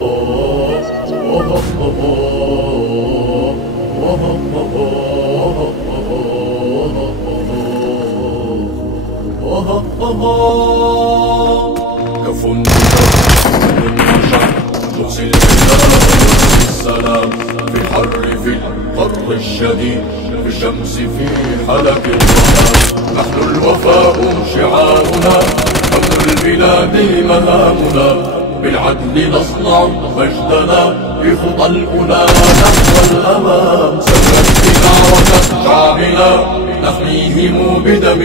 كف تغسل السلام في الحر في القطر الشديد في الشمس في حلق الظلام. نحن الوفاء شعارنا أمن البلاد مهامنا بالعدل نصنع مجدنا بخطى الأولى نحو الأمام. سنبكي دعوة شعبنا نحميهم بدم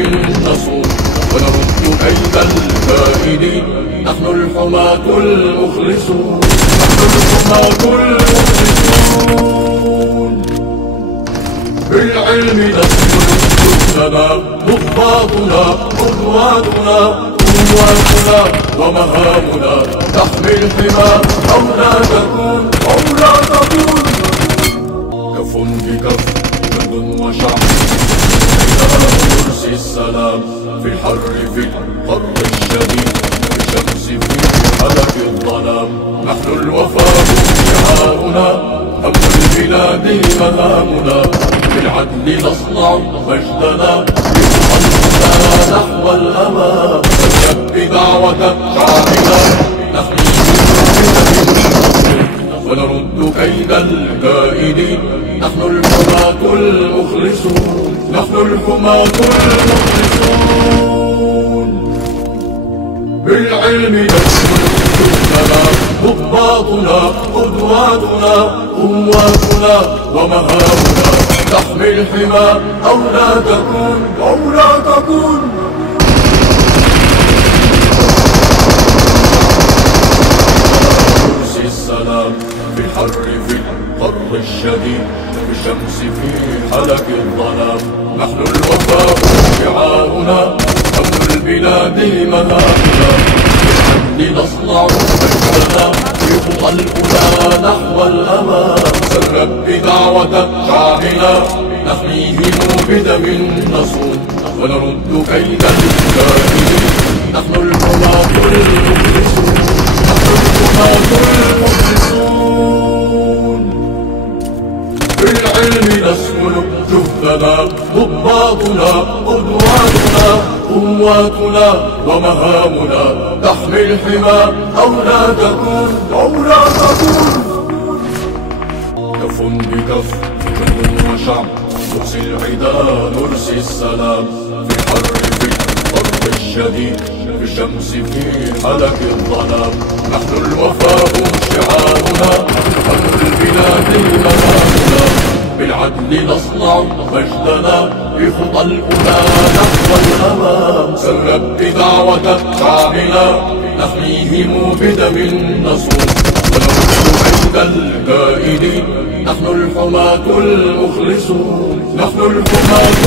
نصون ونرد كيد الكائدين. نحن الحماة المخلصون نحن الحماة المخلصون بالعلم نسلك جهدنا ضباطنا قدواتنا قواتنا ومهامنا تحمي الحمى أو لا تكون أو لا تكون. كف بكف جند وشعب نرسي السلام في الحر في القطر الشديد في الشمس في حلق الظلام. نحن الوفاء شعارنا أمن البلاد مهامنا بالعدل نصنع مجدنا بخطى نحو الأمام. نلبي دعوة شعبنا نحميهم ونرد كيد الكائدين. نحن الحماة المخلصون نحن الحماة المخلصون بالعلم نسلك جهدنا ضباطنا قدواتنا قواتنا ومهامنا تحمي الحمى أو لا تكون أو لا تكون. نرسي السلام في الحر في القطر الشديد في الشمس في حلق الظلام. نحن الوفاء شعارنا أمن البلاد مهامنا بالعدل نصنع مجدنا بخطى الأولى نحو الأمام. سنلبي دعوة شعبنا نحميهم بدم نصون ونرد كيد الكائدين. نحن الحماة المخلصون نحن الحماة المخلصون بالعلم نسلك جهدنا ضباطنا قدواتنا قواتنا ومهامنا تحمي الحمى أو لا تكون أو لا تكون. كف بكف جند وشعب نرسي العدا نرسي السلام في الحر في القطر الشديد في الشمس في حلق الظلام. نحن الوفاء شعارنا أمن البلاد مهامنا بالعدل نصنع مجدنا بخطى الأولى نحو الأمام. سنلبي دعوة شعبنا نحميهم بدم نصون ونرد كيد الكائدين. نحن الحماة المخلصون نحن الحماة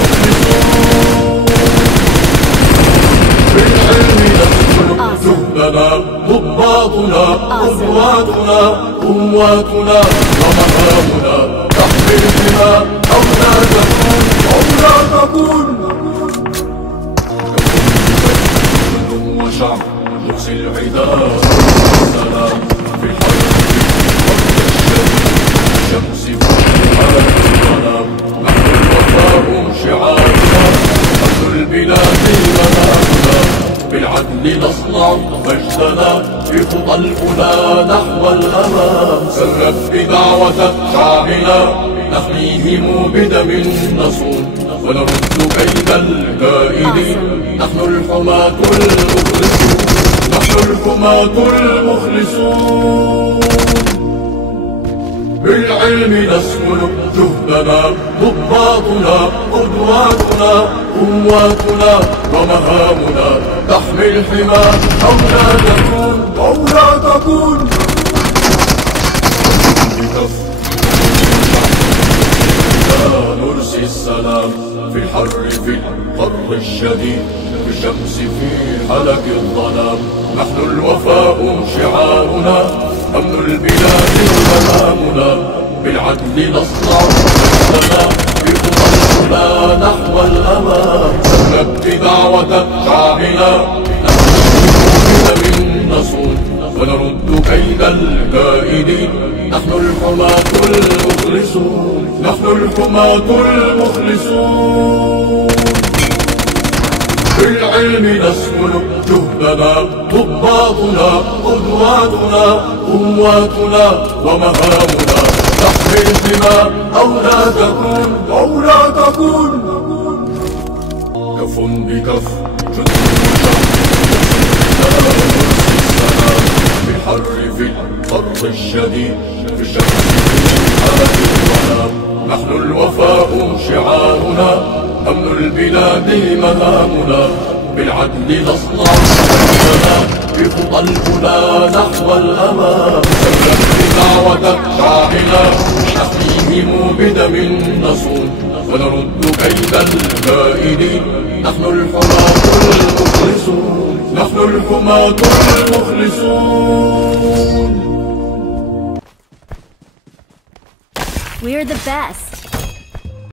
المخلصون بالعلم نسلك جهدنا ضباطنا قدواتنا قواتنا ومهامنا تحمي الحمى أو لا تكون أو لا تكون. جند وشعب نرسي العدا السلام في الحر الشمس في حلق الظلام. نحن الوفاء شعارنا أمن البلاد مهامنا بالعدل نصنع مجدنا بخطى الأولى نحو الأمام. سنلبي دعوة شعبنا نحميهم بدم نصون ونرد كيد الكائدين. نحن الحماة المخلصون نحن الحماة المخلصون بالعلم نسلك جهدنا ضباطنا قدواتنا قواتنا ومهامنا تحمي الحمى أو لا تكون أو لا تكون. بكف نرسي السلام في الحر في القطر الشديد في الشمس في حلق الظلام. نحن الوفاء شعارنا أمن البلاد مهامنا بالعدل نصنع مجدنا بخطى الأولى نحو الأمام. سنبكي دعوة شعبنا نحميهم بدم نصون ونرد كيد الكائدين. نحن الحماة المخلصون، نحن الحماة المخلصون. بالعلم نسكن جهدنا، ضباطنا قدواتنا قواتنا ومهامنا. تحمي الدماء أو لا تكون، أو لا تكون. كف بكف جند في الحر في الحر الشديد، في الشمس في حالة الظلام. نحن الوفاء شعارنا، أمن البلاد مهامنا. بالعدل نصنع حياتنا، بخطى الهدى نحو الأمام. نبلغ دعوة شعبنا، نحميهم بدم نصون، ونرد كيد الكائدين. نحن الحماة المخلصون، نحن الحماة المخلصون. We're the best.